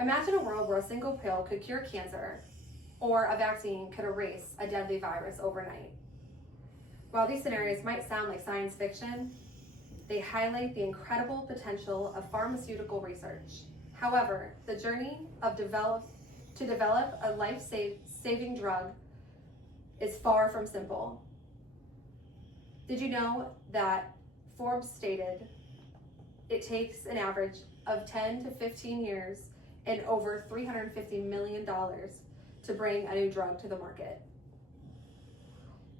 Imagine a world where a single pill could cure cancer or a vaccine could erase a deadly virus overnight. While these scenarios might sound like science fiction, they highlight the incredible potential of pharmaceutical research. However, the journey to develop a life-saving drug is far from simple. Did you know that Forbes stated it takes an average of 10 to 15 years and over $350 million to bring a new drug to the market?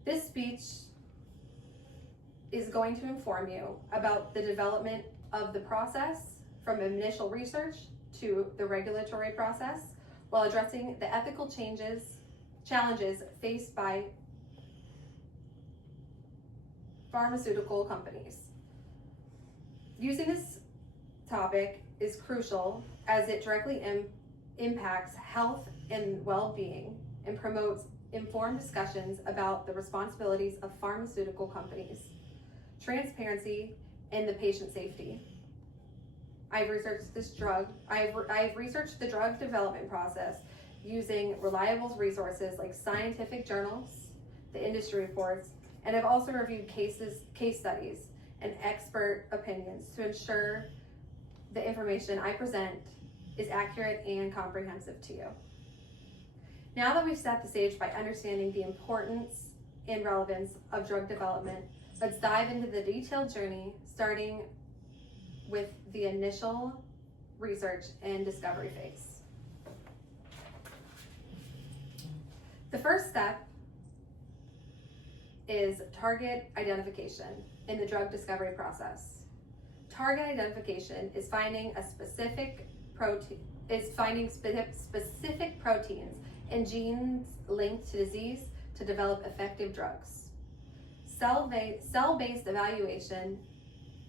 This speech is going to inform you about the development of the process from initial research to the regulatory process, while addressing the ethical challenges faced by pharmaceutical companies. Using this topic is crucial as it directly impacts health and well-being and promotes informed discussions about the responsibilities of pharmaceutical companies, transparency, and the patient safety. I've researched the drug development process using reliable resources like scientific journals, the industry reports, and I've also reviewed case studies and expert opinions to ensure the information I present is accurate and comprehensive to you. Now that we've set the stage by understanding the importance and relevance of drug development, let's dive into the detailed journey, starting with the initial research and discovery phase. The first step is target identification in the drug discovery process. Target identification is finding specific specific proteins and genes linked to disease to develop effective drugs. Cell-based evaluation,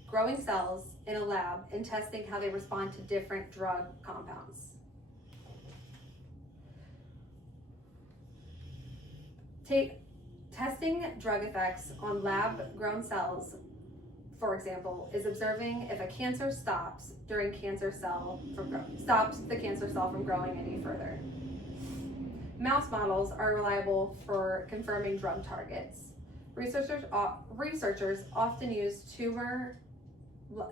growing cells in a lab and testing how they respond to different drug compounds. Testing drug effects on lab-grown cells, for example, is observing if a cancer stops the cancer cell from growing any further. Mouse models are reliable for confirming drug targets. Researchers often use tumor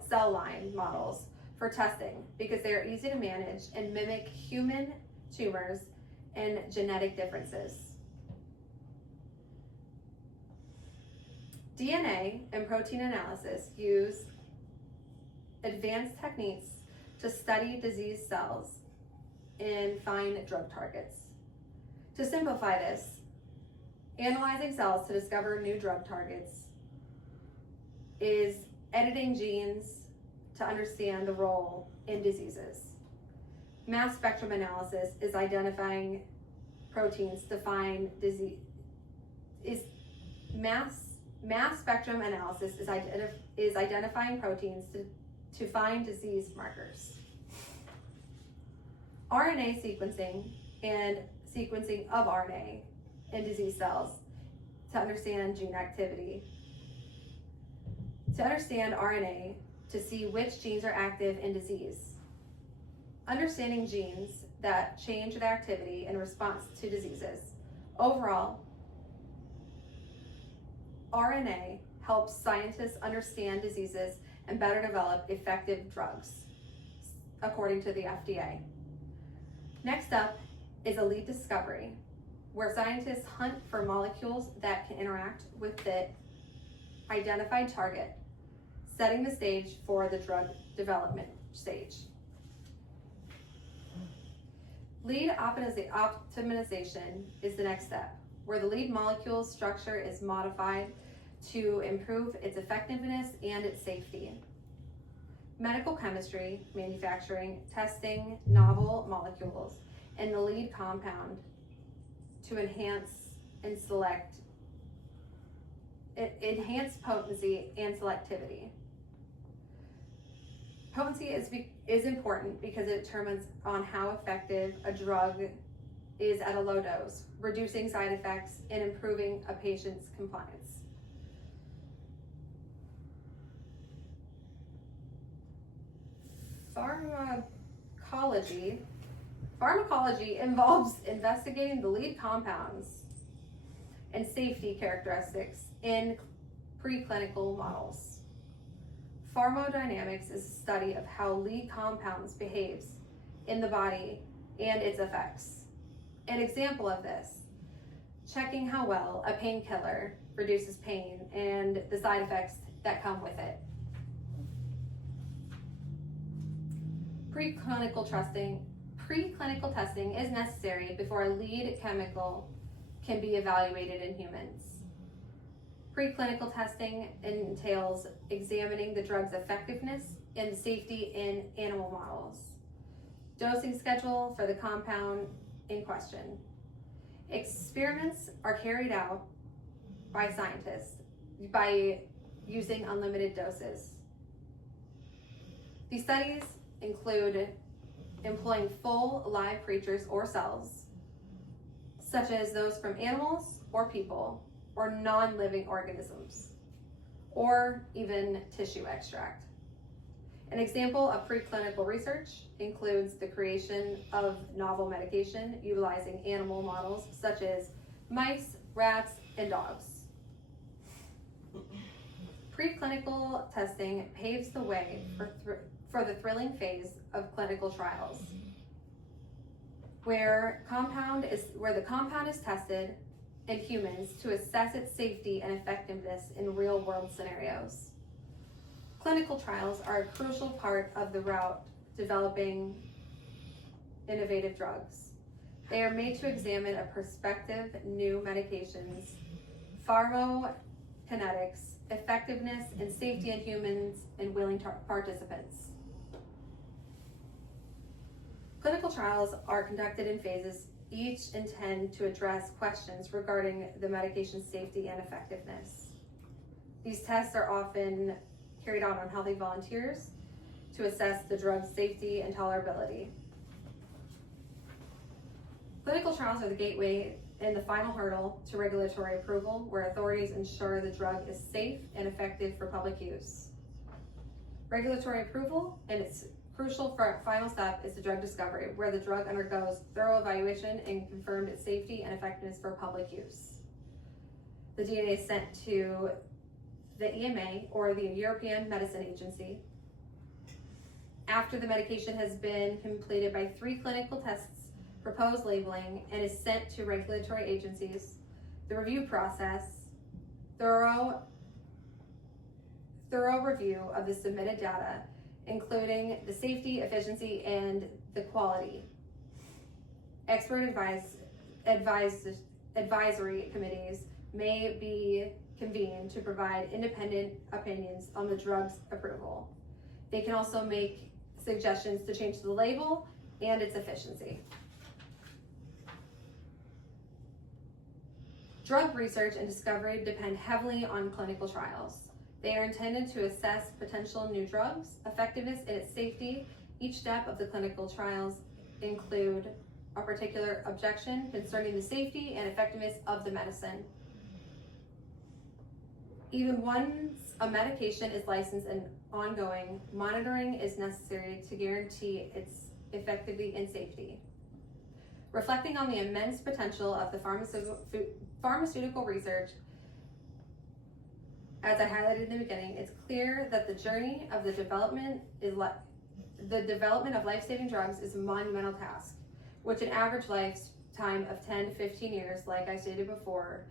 cell line models for testing because they are easy to manage and mimic human tumors and genetic differences. DNA and protein analysis use advanced techniques to study disease cells and find drug targets. To simplify this, analyzing cells to discover new drug targets is editing genes to understand the role in diseases. Mass spectrum analysis is identifying proteins to find disease. Mass spectrum analysis is identifying proteins to find disease markers. RNA sequencing and sequencing of RNA in disease cells to understand gene activity. To understand RNA, to see which genes are active in disease. Understanding genes that change their activity in response to diseases. Overall, RNA helps scientists understand diseases and better develop effective drugs, according to the FDA. Next up is a lead discovery, where scientists hunt for molecules that can interact with the identified target, setting the stage for the drug development stage. Lead optimization is the next step, where the lead molecule's structure is modified to improve its effectiveness and its safety. Medical chemistry, manufacturing, testing novel molecules, and the lead compound to enhance potency and selectivity. Potency is important because it determines on how effective a drug is at a low dose, reducing side effects and improving a patient's compliance. Pharmacology Pharmacology involves investigating the lead compounds and safety characteristics in preclinical models. Pharmacodynamics is a study of how lead compounds behaves in the body and its effects. An example of this, checking how well a painkiller reduces pain and the side effects that come with it. Preclinical testing is necessary before a lead chemical can be evaluated in humans. Preclinical testing entails examining the drug's effectiveness and safety in animal models. Dosing schedule for the compound in question. Experiments are carried out by scientists by using unlimited doses. These studies include employing full live creatures or cells, such as those from animals or people, or non-living organisms, or even tissue extract. An example of preclinical research includes the creation of novel medication utilizing animal models such as mice, rats, and dogs. Preclinical testing paves the way for the thrilling phase of clinical trials, where the compound is tested in humans to assess its safety and effectiveness in real-world scenarios. Clinical trials are a crucial part of the route developing innovative drugs. They are made to examine a prospective new medications, pharmacokinetics, effectiveness, and safety in humans and willing participants. Clinical trials are conducted in phases. Each intend to address questions regarding the medication's safety and effectiveness. These tests are often carried out on healthy volunteers to assess the drug's safety and tolerability. Clinical trials are the gateway and the final hurdle to regulatory approval, where authorities ensure the drug is safe and effective for public use. Regulatory approval and its crucial final step is the drug discovery, where the drug undergoes thorough evaluation and confirmed its safety and effectiveness for public use. The DNA is sent to the EMA, or the European Medicine Agency. After the medication has been completed by 3 clinical tests, proposed labeling, and is sent to regulatory agencies, the review process, thorough review of the submitted data, including the safety, efficiency, and the quality. Expert advisory committees may be convened to provide independent opinions on the drug's approval. They can also make suggestions to change the label and its efficiency. Drug research and discovery depend heavily on clinical trials. They are intended to assess potential new drugs, effectiveness, and its safety. Each step of the clinical trials include a particular objection concerning the safety and effectiveness of the medicine. Even once a medication is licensed and ongoing, monitoring is necessary to guarantee its effectivity and safety. Reflecting on the immense potential of the pharmaceutical research, as I highlighted in the beginning, it's clear that the journey of the development of life-saving drugs is a monumental task, which an average lifetime of 10 to 15 years, like I stated before,